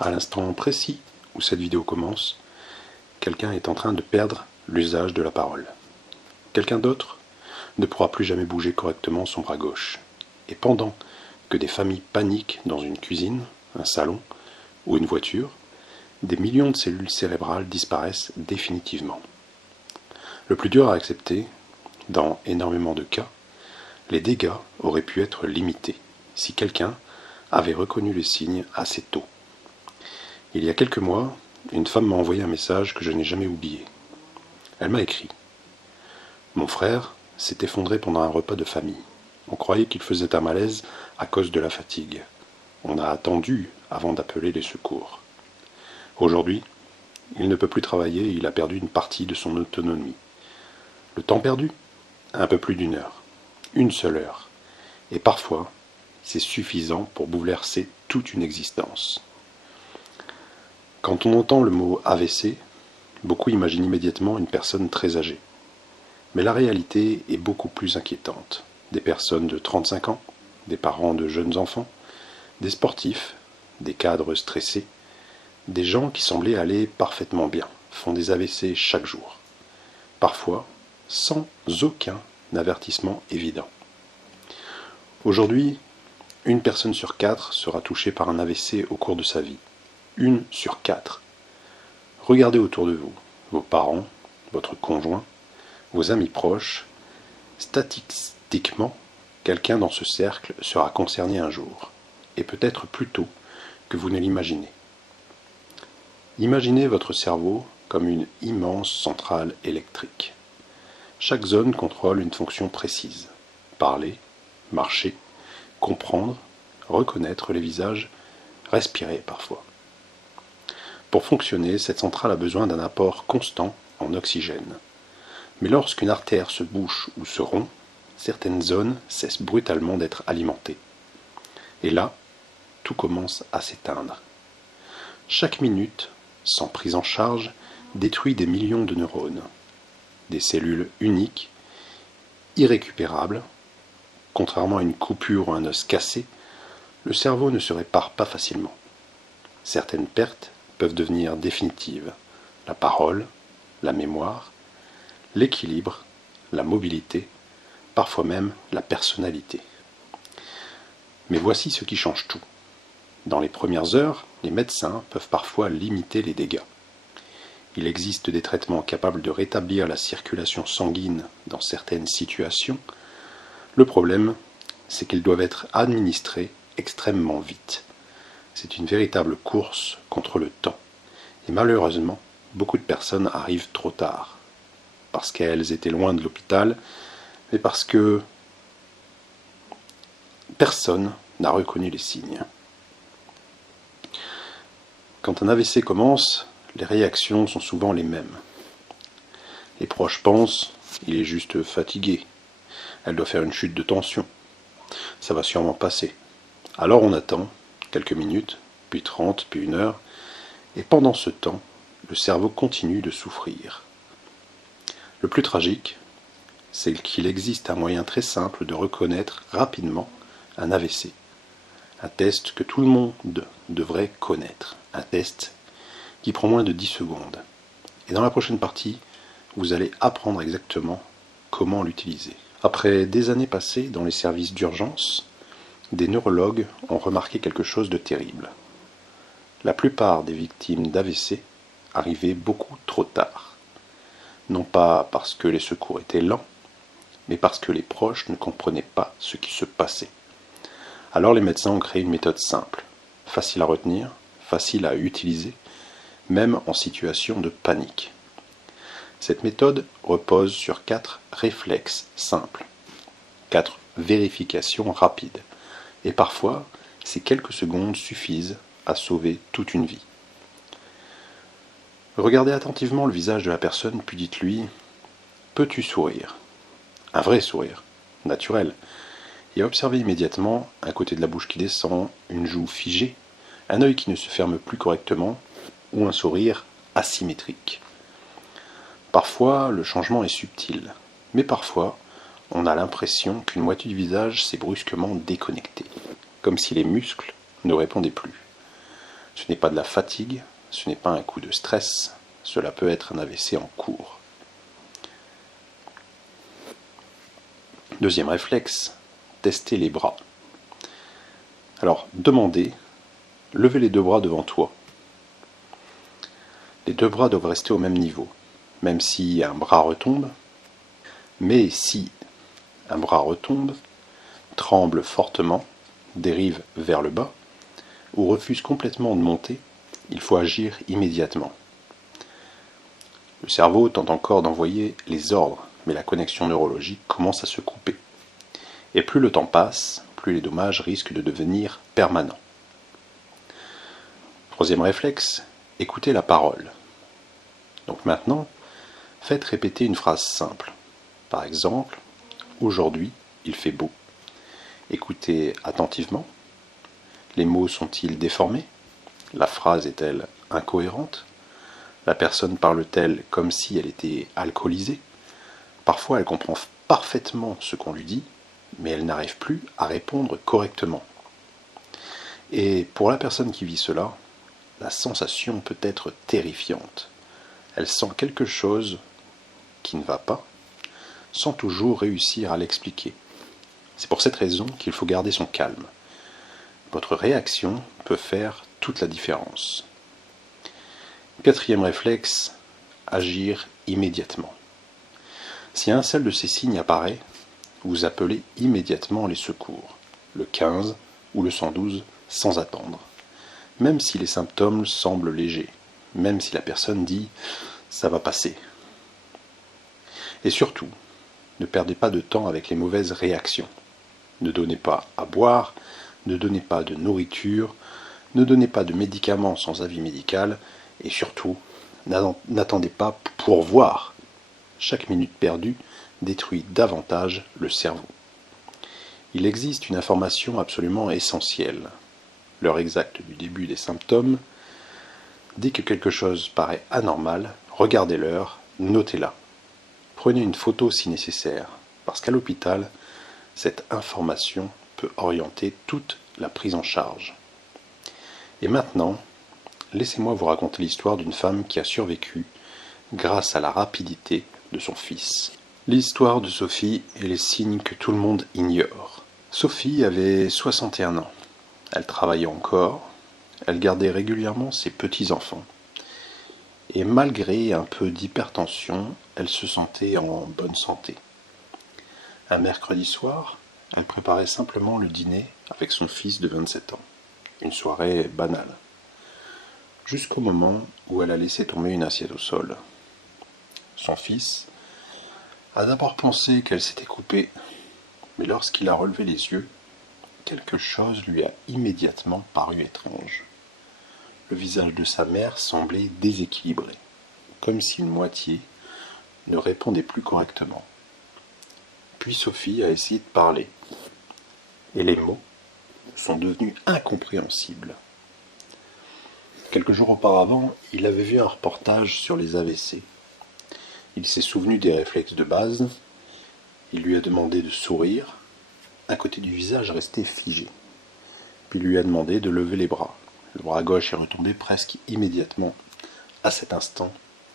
À l'instant précis où cette vidéo commence, quelqu'un est en train de perdre l'usage de la parole. Quelqu'un d'autre ne pourra plus jamais bouger correctement son bras gauche. Et pendant que des familles paniquent dans une cuisine, un salon ou une voiture, des millions de cellules cérébrales disparaissent définitivement. Le plus dur à accepter, dans énormément de cas, les dégâts auraient pu être limités si quelqu'un avait reconnu les signes assez tôt. Il y a quelques mois, une femme m'a envoyé un message que je n'ai jamais oublié. Elle m'a écrit : « Mon frère s'est effondré pendant un repas de famille. On croyait qu'il faisait un malaise à cause de la fatigue. On a attendu avant d'appeler les secours. Aujourd'hui, il ne peut plus travailler et il a perdu une partie de son autonomie. Le temps perdu ? Un peu plus d'1 heure. Une seule heure. Et parfois, c'est suffisant pour bouleverser toute une existence. » Quand on entend le mot AVC, beaucoup imaginent immédiatement une personne très âgée. Mais la réalité est beaucoup plus inquiétante. Des personnes de 35 ans, des parents de jeunes enfants, des sportifs, des cadres stressés, des gens qui semblaient aller parfaitement bien, font des AVC chaque jour. Parfois, sans aucun avertissement évident. Aujourd'hui, 1 personne sur 4 sera touchée par un AVC au cours de sa vie. 1 sur 4. Regardez autour de vous, vos parents, votre conjoint, vos amis proches. Statistiquement, quelqu'un dans ce cercle sera concerné un jour, et peut-être plus tôt que vous ne l'imaginez. Imaginez votre cerveau comme une immense centrale électrique. Chaque zone contrôle une fonction précise. Parler, marcher, comprendre, reconnaître les visages, respirer parfois. Pour fonctionner, cette centrale a besoin d'un apport constant en oxygène. Mais lorsqu'une artère se bouche ou se rompt, certaines zones cessent brutalement d'être alimentées. Et là, tout commence à s'éteindre. Chaque minute, sans prise en charge, détruit des millions de neurones. Des cellules uniques, irrécupérables. Contrairement à une coupure ou un os cassé, le cerveau ne se répare pas facilement. Certaines pertes peuvent devenir définitives. La parole, la mémoire, l'équilibre, la mobilité, parfois même la personnalité. Mais voici ce qui change tout. Dans les premières heures, les médecins peuvent parfois limiter les dégâts. Il existe des traitements capables de rétablir la circulation sanguine dans certaines situations. Le problème, c'est qu'ils doivent être administrés extrêmement vite. C'est une véritable course contre le temps. Et malheureusement, beaucoup de personnes arrivent trop tard. Parce qu'elles étaient loin de l'hôpital, mais parce que personne n'a reconnu les signes. Quand un AVC commence, les réactions sont souvent les mêmes. Les proches pensent : il est juste fatigué. Elle doit faire une chute de tension. Ça va sûrement passer. Alors on attend quelques minutes, puis 30, puis 1 heure, et pendant ce temps, le cerveau continue de souffrir. Le plus tragique, c'est qu'il existe un moyen très simple de reconnaître rapidement un AVC. Un test que tout le monde devrait connaître. Un test qui prend moins de 10 secondes. Et dans la prochaine partie, vous allez apprendre exactement comment l'utiliser. Après des années passées dans les services d'urgence, des neurologues ont remarqué quelque chose de terrible. La plupart des victimes d'AVC arrivaient beaucoup trop tard. Non pas parce que les secours étaient lents, mais parce que les proches ne comprenaient pas ce qui se passait. Alors les médecins ont créé une méthode simple, facile à retenir, facile à utiliser, même en situation de panique. Cette méthode repose sur 4 réflexes simples, 4 vérifications rapides. Et parfois, ces quelques secondes suffisent à sauver toute une vie. Regardez attentivement le visage de la personne, puis dites-lui : peux-tu sourire ? Un vrai sourire, naturel. Et observez immédiatement un côté de la bouche qui descend, une joue figée, un œil qui ne se ferme plus correctement, ou un sourire asymétrique. Parfois, le changement est subtil, mais parfois, on a l'impression qu'une moitié du visage s'est brusquement déconnectée, comme si les muscles ne répondaient plus. Ce n'est pas de la fatigue, ce n'est pas un coup de stress, cela peut être un AVC en cours. Deuxième réflexe, tester les bras. Alors, demandez, levez les deux bras devant toi. Les deux bras doivent rester au même niveau, même si un bras retombe. Mais si un bras retombe, tremble fortement, dérive vers le bas, ou refuse complètement de monter, il faut agir immédiatement. Le cerveau tente encore d'envoyer les ordres, mais la connexion neurologique commence à se couper. Et plus le temps passe, plus les dommages risquent de devenir permanents. Troisième réflexe, écoutez la parole. Donc maintenant, faites répéter une phrase simple. Par exemple, aujourd'hui, il fait beau. Écoutez attentivement. Les mots sont-ils déformés? La phrase est-elle incohérente? La personne parle-t-elle comme si elle était alcoolisée? Parfois, elle comprend parfaitement ce qu'on lui dit, mais elle n'arrive plus à répondre correctement. Et pour la personne qui vit cela, la sensation peut être terrifiante. Elle sent quelque chose qui ne va pas, sans toujours réussir à l'expliquer. C'est pour cette raison qu'il faut garder son calme. Votre réaction peut faire toute la différence. Quatrième réflexe, agir immédiatement. Si un seul de ces signes apparaît, vous appelez immédiatement les secours, le 15 ou le 112 sans attendre. Même si les symptômes semblent légers, même si la personne dit « ça va passer ». Et surtout, ne perdez pas de temps avec les mauvaises réactions. Ne donnez pas à boire, ne donnez pas de nourriture, ne donnez pas de médicaments sans avis médical et surtout, n'attendez pas pour voir. Chaque minute perdue détruit davantage le cerveau. Il existe une information absolument essentielle. L'heure exacte du début des symptômes. Dès que quelque chose paraît anormal, regardez l'heure, notez-la. Prenez une photo si nécessaire, parce qu'à l'hôpital, cette information peut orienter toute la prise en charge. Et maintenant, laissez-moi vous raconter l'histoire d'une femme qui a survécu grâce à la rapidité de son fils. L'histoire de Sophie et les signes que tout le monde ignore. Sophie avait 61 ans. Elle travaillait encore, elle gardait régulièrement ses petits-enfants. Et malgré un peu d'hypertension, elle se sentait en bonne santé. Un mercredi soir, elle préparait simplement le dîner avec son fils de 27 ans. Une soirée banale. Jusqu'au moment où elle a laissé tomber une assiette au sol. Son fils a d'abord pensé qu'elle s'était coupée, mais lorsqu'il a relevé les yeux, quelque chose lui a immédiatement paru étrange. Le visage de sa mère semblait déséquilibré, comme si une moitié ne répondait plus correctement. Puis Sophie a essayé de parler, et les mots sont devenus incompréhensibles. Quelques jours auparavant, il avait vu un reportage sur les AVC. Il s'est souvenu des réflexes de base. Il lui a demandé de sourire. Un côté du visage restait figé. Puis il lui a demandé de lever les bras. Le bras gauche est retombé presque immédiatement. À cet instant,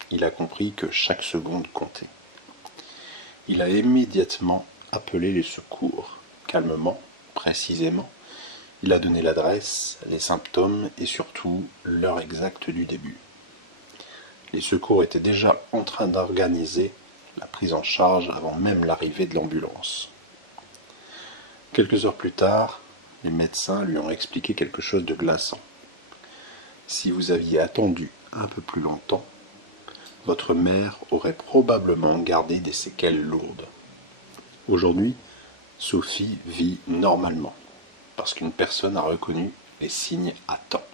il a compris que chaque seconde comptait. Il a immédiatement appelé les secours. Calmement, précisément. Il a donné l'adresse, les symptômes et surtout l'heure exacte du début. Les secours étaient déjà en train d'organiser la prise en charge avant même l'arrivée de l'ambulance. Quelques heures plus tard, les médecins lui ont expliqué quelque chose de glaçant. Si vous aviez attendu un peu plus longtemps, votre mère aurait probablement gardé des séquelles lourdes. Aujourd'hui, Sophie vit normalement, parce qu'une personne a reconnu les signes à temps.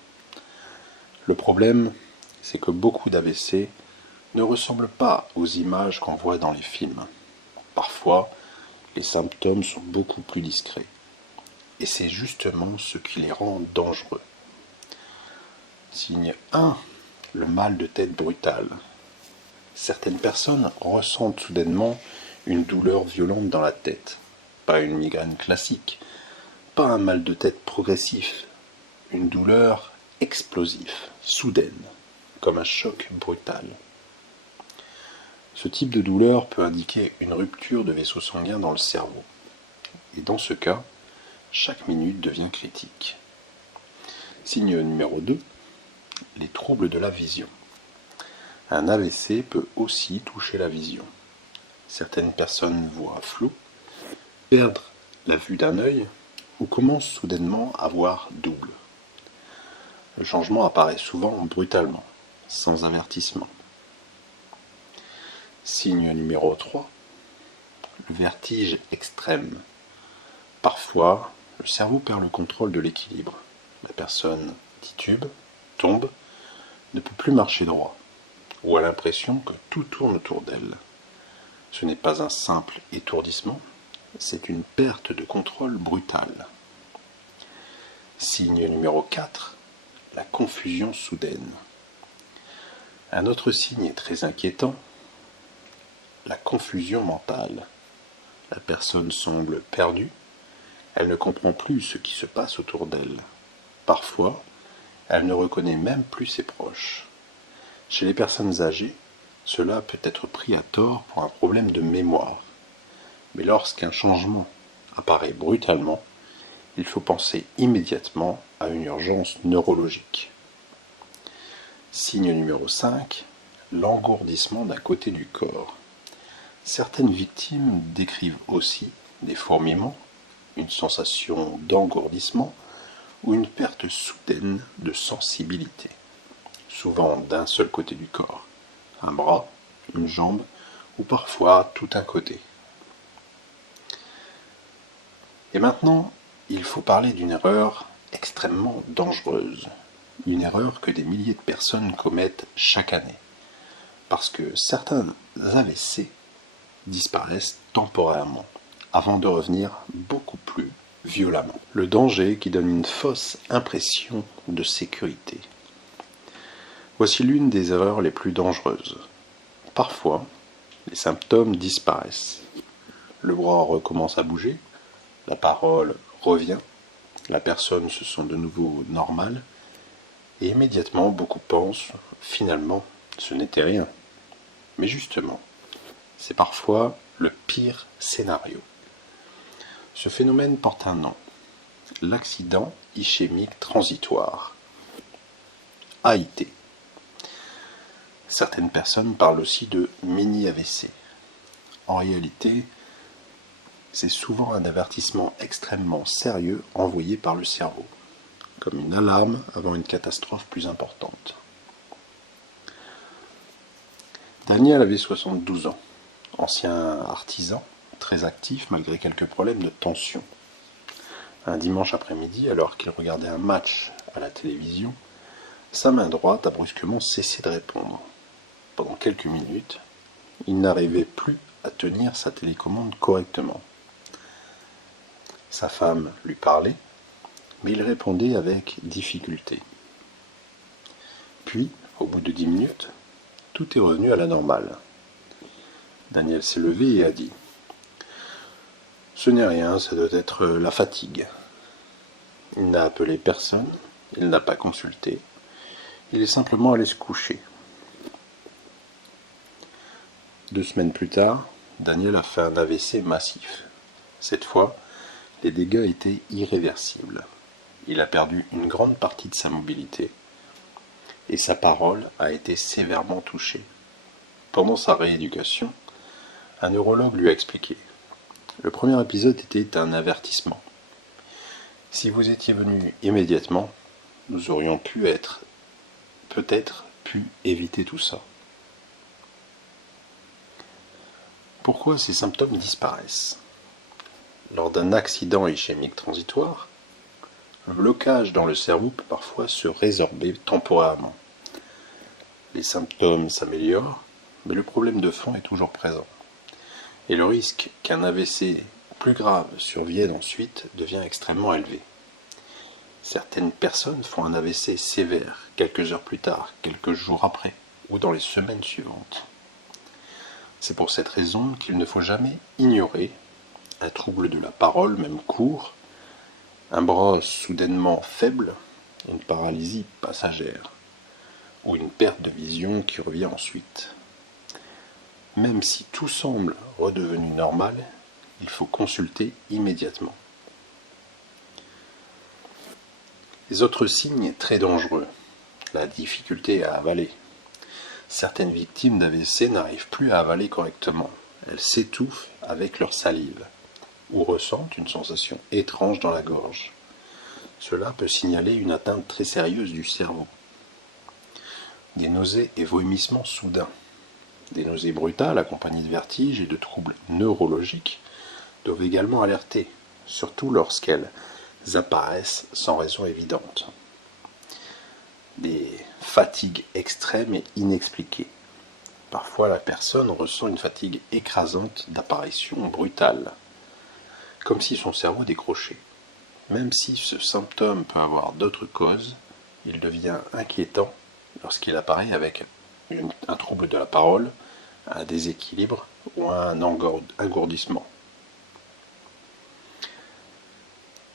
Le problème, c'est que beaucoup d'AVC ne ressemblent pas aux images qu'on voit dans les films. Parfois, les symptômes sont beaucoup plus discrets. Et c'est justement ce qui les rend dangereux. Signe 1. Le mal de tête brutal. Certaines personnes ressentent soudainement une douleur violente dans la tête. Pas une migraine classique, pas un mal de tête progressif. Une douleur explosive, soudaine, comme un choc brutal. Ce type de douleur peut indiquer une rupture de vaisseau sanguin dans le cerveau. Et dans ce cas, chaque minute devient critique. Signe numéro 2, les troubles de la vision. Un AVC peut aussi toucher la vision. Certaines personnes voient flou, perdent la vue d'un œil ou commencent soudainement à voir double. Le changement apparaît souvent brutalement, sans avertissement. Signe numéro 3, le vertige extrême. Parfois, le cerveau perd le contrôle de l'équilibre. La personne titube, tombe, ne peut plus marcher droit, ou a l'impression que tout tourne autour d'elle. Ce n'est pas un simple étourdissement, c'est une perte de contrôle brutale. Signe numéro 4, la confusion soudaine. Un autre signe très inquiétant, la confusion mentale. La personne semble perdue, elle ne comprend plus ce qui se passe autour d'elle. Parfois, elle ne reconnaît même plus ses proches. Chez les personnes âgées, cela peut être pris à tort pour un problème de mémoire. Mais lorsqu'un changement apparaît brutalement, il faut penser immédiatement à une urgence neurologique. Signe numéro 5, l'engourdissement d'un côté du corps. Certaines victimes décrivent aussi des fourmillements, une sensation d'engourdissement ou une perte soudaine de sensibilité, souvent d'un seul côté du corps, un bras, une jambe ou parfois tout un côté. Et maintenant, il faut parler d'une erreur extrêmement dangereuse, une erreur que des milliers de personnes commettent chaque année, parce que certains AVC disparaissent temporairement, avant de revenir beaucoup plus violemment. Le danger qui donne une fausse impression de sécurité. Voici l'une des erreurs les plus dangereuses. Parfois, les symptômes disparaissent. Le bras recommence à bouger, la parole revient, la personne se sent de nouveau normale, et immédiatement beaucoup pensent, finalement, ce n'était rien. Mais justement, c'est parfois le pire scénario. Ce phénomène porte un nom, l'accident ischémique transitoire, AIT. Certaines personnes parlent aussi de mini-AVC. En réalité, c'est souvent un avertissement extrêmement sérieux envoyé par le cerveau, comme une alarme avant une catastrophe plus importante. Daniel avait 72 ans, ancien artisan, très actif malgré quelques problèmes de tension. Un dimanche après-midi, alors qu'il regardait un match à la télévision, sa main droite a brusquement cessé de répondre. Pendant quelques minutes, il n'arrivait plus à tenir sa télécommande correctement. Sa femme lui parlait, mais il répondait avec difficulté. Puis, au bout de 10 minutes, tout est revenu à la normale. Daniel s'est levé et a dit « Ce n'est rien, ça doit être la fatigue. » Il n'a appelé personne, il n'a pas consulté, il est simplement allé se coucher. 2 semaines plus tard, Daniel a fait un AVC massif. Cette fois, les dégâts étaient irréversibles. Il a perdu une grande partie de sa mobilité et sa parole a été sévèrement touchée. Pendant sa rééducation, un neurologue lui a expliqué. Le premier épisode était un avertissement. Si vous étiez venu immédiatement, nous aurions peut-être pu éviter tout ça. Pourquoi ces symptômes disparaissent ? Lors d'un accident ischémique transitoire, un blocage dans le cerveau peut parfois se résorber temporairement. Les symptômes s'améliorent, mais le problème de fond est toujours présent. Et le risque qu'un AVC plus grave survienne ensuite devient extrêmement élevé. Certaines personnes font un AVC sévère quelques heures plus tard, quelques jours après, ou dans les semaines suivantes. C'est pour cette raison qu'il ne faut jamais ignorer un trouble de la parole, même court, un bras soudainement faible, une paralysie passagère ou une perte de vision qui revient ensuite. Même si tout semble redevenu normal, il faut consulter immédiatement. Les autres signes très dangereux, la difficulté à avaler. Certaines victimes d'AVC n'arrivent plus à avaler correctement. Elles s'étouffent avec leur salive ou ressentent une sensation étrange dans la gorge. Cela peut signaler une atteinte très sérieuse du cerveau. Des nausées et vomissements soudains. Des nausées brutales accompagnées de vertiges et de troubles neurologiques doivent également alerter, surtout lorsqu'elles apparaissent sans raison évidente. Des fatigues extrêmes et inexpliquées. Parfois, la personne ressent une fatigue écrasante d'apparition brutale, comme si son cerveau décrochait. Même si ce symptôme peut avoir d'autres causes, il devient inquiétant lorsqu'il apparaît avec un trouble de la parole, un déséquilibre ou un engourdissement.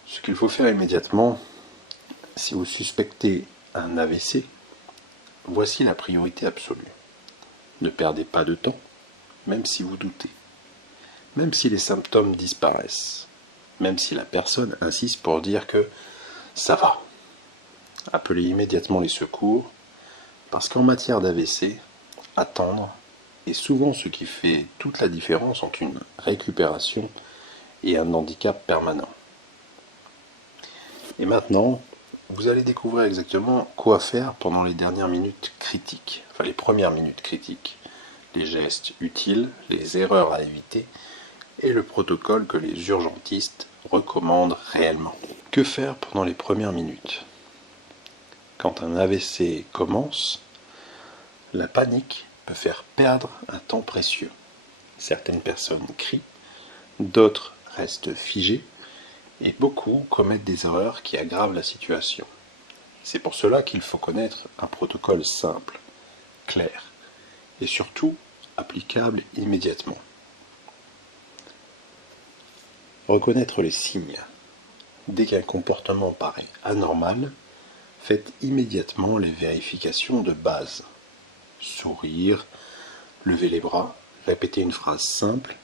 Ce qu'il faut faire immédiatement, si vous suspectez un AVC, voici la priorité absolue. Ne perdez pas de temps, même si vous doutez, même si les symptômes disparaissent, même si la personne insiste pour dire que ça va. Appelez immédiatement les secours, parce qu'en matière d'AVC, attendre est souvent ce qui fait toute la différence entre une récupération et un handicap permanent. Et maintenant, vous allez découvrir exactement quoi faire pendant les dernières minutes critiques, enfin les premières minutes critiques, les gestes utiles, les erreurs à éviter et le protocole que les urgentistes recommandent réellement. Que faire pendant les premières minutes ? Quand un AVC commence, la panique peut faire perdre un temps précieux. Certaines personnes crient, d'autres restent figées, et beaucoup commettent des erreurs qui aggravent la situation. C'est pour cela qu'il faut connaître un protocole simple, clair, et surtout applicable immédiatement. Reconnaître les signes. Dès qu'un comportement paraît anormal, faites immédiatement les vérifications de base. Sourire, lever les bras, répéter une phrase simple.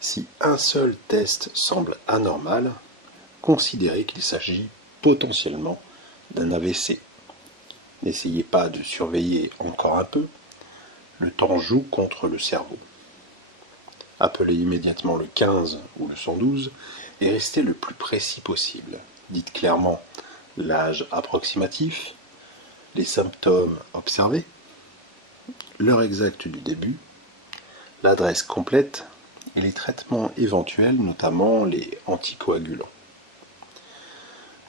Si un seul test semble anormal, considérez qu'il s'agit potentiellement d'un AVC. N'essayez pas de surveiller encore un peu, le temps joue contre le cerveau. Appelez immédiatement le 15 ou le 112 et restez le plus précis possible. Dites clairement l'âge approximatif, les symptômes observés, l'heure exacte du début, l'adresse complète et les traitements éventuels, notamment les anticoagulants.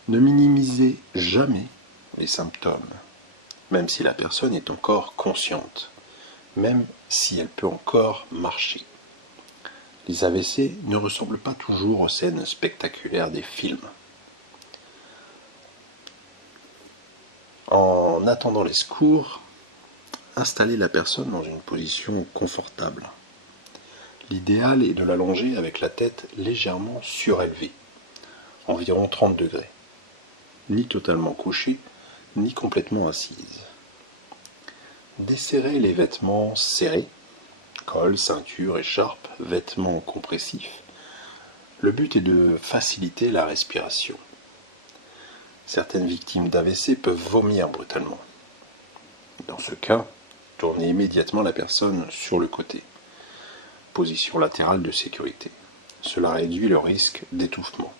Ne minimisez jamais les symptômes, même si la personne est encore consciente, même si elle peut encore marcher. Les AVC ne ressemblent pas toujours aux scènes spectaculaires des films. En attendant les secours, installez la personne dans une position confortable. L'idéal est de l'allonger avec la tête légèrement surélevée, environ 30 degrés, ni totalement couchée, ni complètement assise. Desserrez les vêtements serrés, col, ceinture, écharpe, vêtements compressifs. Le but est de faciliter la respiration. Certaines victimes d'AVC peuvent vomir brutalement. Dans ce cas, tournez immédiatement la personne sur le côté. Position latérale de sécurité. Cela réduit le risque d'étouffement.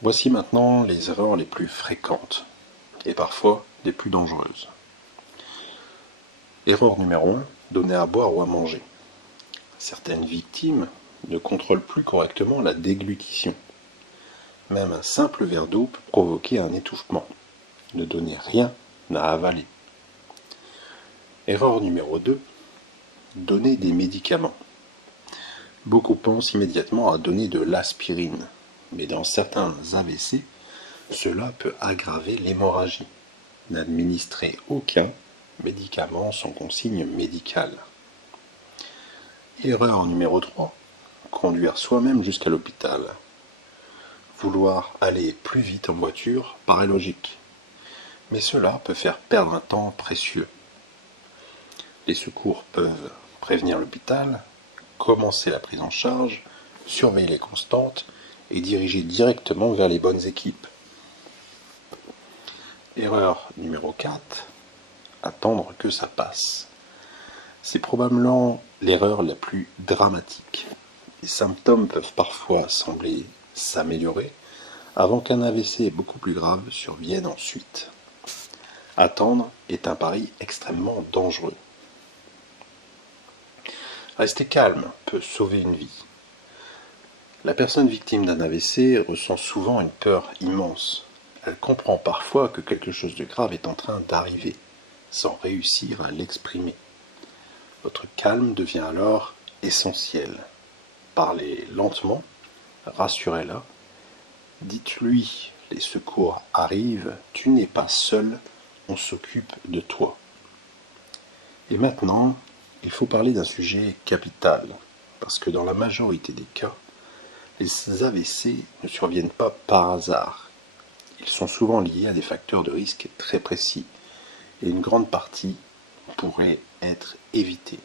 Voici maintenant les erreurs les plus fréquentes et parfois les plus dangereuses. Erreur numéro 1, donner à boire ou à manger. Certaines victimes ne contrôlent plus correctement la déglutition. Même un simple verre d'eau peut provoquer un étouffement. Ne donnez rien à avaler. Erreur numéro 2, donner des médicaments. Beaucoup pensent immédiatement à donner de l'aspirine, mais dans certains AVC, cela peut aggraver l'hémorragie. N'administrez aucun médicament sans consigne médicale. Erreur numéro 3, conduire soi-même jusqu'à l'hôpital. Vouloir aller plus vite en voiture paraît logique, mais cela peut faire perdre un temps précieux. Les secours peuvent prévenir l'hôpital, commencer la prise en charge, surveiller les constantes et diriger directement vers les bonnes équipes. Erreur numéro 4, attendre que ça passe. C'est probablement l'erreur la plus dramatique. Les symptômes peuvent parfois sembler s'améliorer avant qu'un AVC beaucoup plus grave survienne ensuite. Attendre est un pari extrêmement dangereux. Rester calme peut sauver une vie. La personne victime d'un AVC ressent souvent une peur immense. Elle comprend parfois que quelque chose de grave est en train d'arriver, sans réussir à l'exprimer. Votre calme devient alors essentiel. Parlez lentement, rassurez-la, dites-lui les secours arrivent, tu n'es pas seul, on s'occupe de toi. Et maintenant, il faut parler d'un sujet capital, parce que dans la majorité des cas, les AVC ne surviennent pas par hasard. Ils sont souvent liés à des facteurs de risque très précis, et une grande partie pourrait être évitée.